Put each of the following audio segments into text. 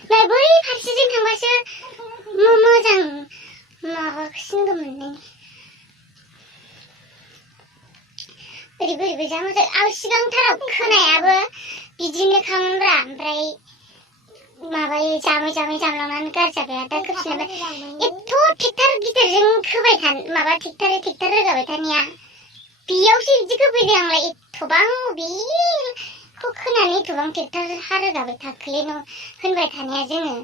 나 बै फारसेजों थांबासो मोजां माबासिनगौमोन बोरै जा मोजां आं सिगांथाराव खोनायाबो बिदिनो खामोनब्रा ओमफ्राय माबायो जामै जामलांनानै गारजाबाय दा खोबसिनबाय एथ' ट्रेक्टर गिदिरजों खोबाय माबा ट्रेक्टर रोगाबाय थानाया बेयावसो बिदि खोफैदों आंलाय एथ'बां बेखौ खोनानै एथ'बां ट्रेक्टर रोगाबाय थाखोलै होनबाय थानाया जोङो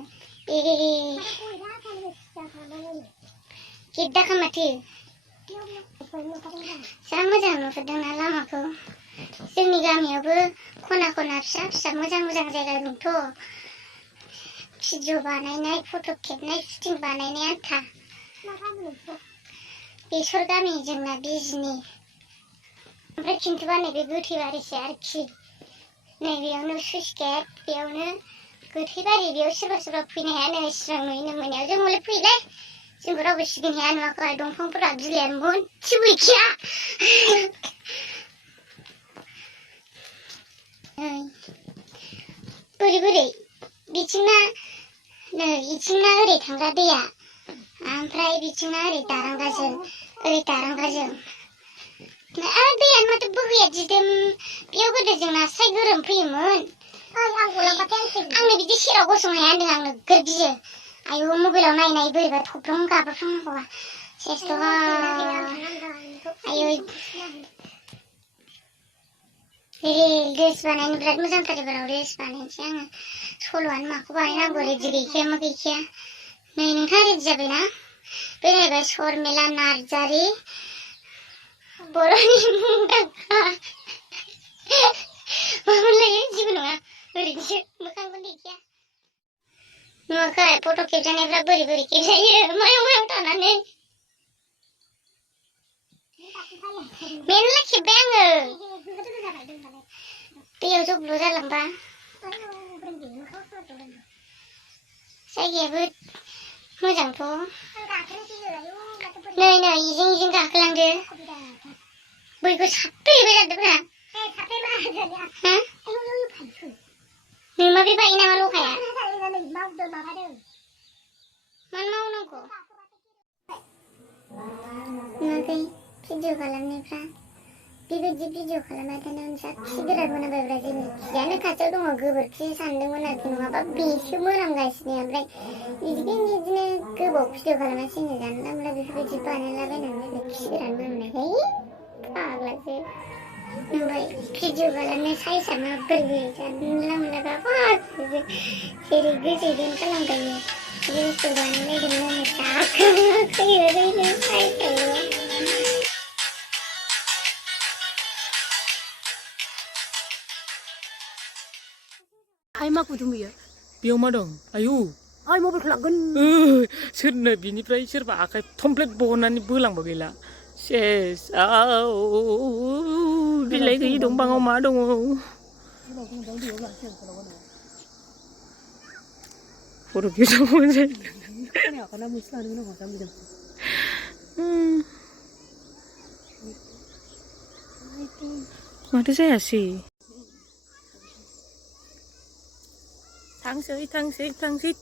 गिद्दाखा माथो जा मोजां नुहुरदोंना लामाखौ जोंनि गामियावबो खना फिसा मोजां जायगा दंथ' भिडिअ बानायनाय फट' खेबनाय शुटिं बानायनाय आन्था बेसर गामि जोंना बिजनि ओमफ्राय खिन्थुबा नैबे गोथैबारिसो आरोखि नैबेयावनो सुइस गेट बेयावनो गोथैबारि बेयाव सोरबा फैनो हाया नै स्रां नुयैनो मोनायाव जों हले फैलै जोंखौ रावबो सिगनो हाया नुवाखै दंफांफोरा बिलाइयानो मोनसेबो गैखाया बोरै बिथिंना नै बिथिंना ओरै थांग्रा दैया ओमफ्राय बिथिंना ओरै दारांगाजों आरो दैयानो माथो बोहैया दिदोम बेयाव गोदो जों नास्राय गोरोम फैयोमोन आंनो बिदि सेराव गसंनो हाया होनदों आं नोगोर गियो आयौ मबाइलाव नाय बोरैबा थब्रं गाब्रफ्रांनांगौबा सेस्थ' आयौ रिल्स बानायनो बिराद मोजांथार एबाराव रिल्स बानायनोसै आङो सल'आनो माखौ बानायनांगौ रेडि गैखाया मा गैखाया नै नोंथाङा रेडि जाबायना बे नायबाय शर्मिला नार्जारि बर'नि मुंदांखा मामोनलाय जेबो नङा ओरैनोसो मोखांखौ देखाया नुवाखै फट' खेबजानायफ्रा बोरै खेबजायो मायाव थानानै मेरला खेबबाय आङो दैयाव जब्ल' जालांबा जायगायाबो मोजांथ' नै इजों गाखोलांदो बैखौ साफ्रेबाय थादोब्रा नोमा बे बायो नामा लखाया मानो मावनांगौ नुवाखै भिडिअ खालामनायफ्रा बेबायदि भिडिअ खालामबाय थानायावनो जा खि बिराद मोनामबायब्रा जोङो खियानो खाथियाव दङ गोबोरखि सानदोंमोन आरोखि नङाबा बेसो मोनामगासिनो ओमफ्राय बिदिनो गोबाव भिडिअ खालामनानै जोङो जानला मोनला बेफोरबायदि बानायलाबायनानै खि बिराद मोनामनायखाय फाग्लासो ओमफ्राय भिडिअ खालामनो साइजआ माबोरै जानला मोनला गाफाजोबो जेरै गोजौजों खालामखायो रिल्स बानायलायदोंमोन आङो जाखाङाखै ओरैनो साइजआवल' आइ मा गुदुं बियो बेयाव मा दं आयु आइ मबाइलखौ लांगोन सोरनो बिनिफ्राय सोरबा आखाइ थमप्लेट बहननानै बोलांबा गैला सेसआव बिलाइ गैयि दंफाङाव मा दङ फट' खेबजाबावनोसै माथो जायासै थांसै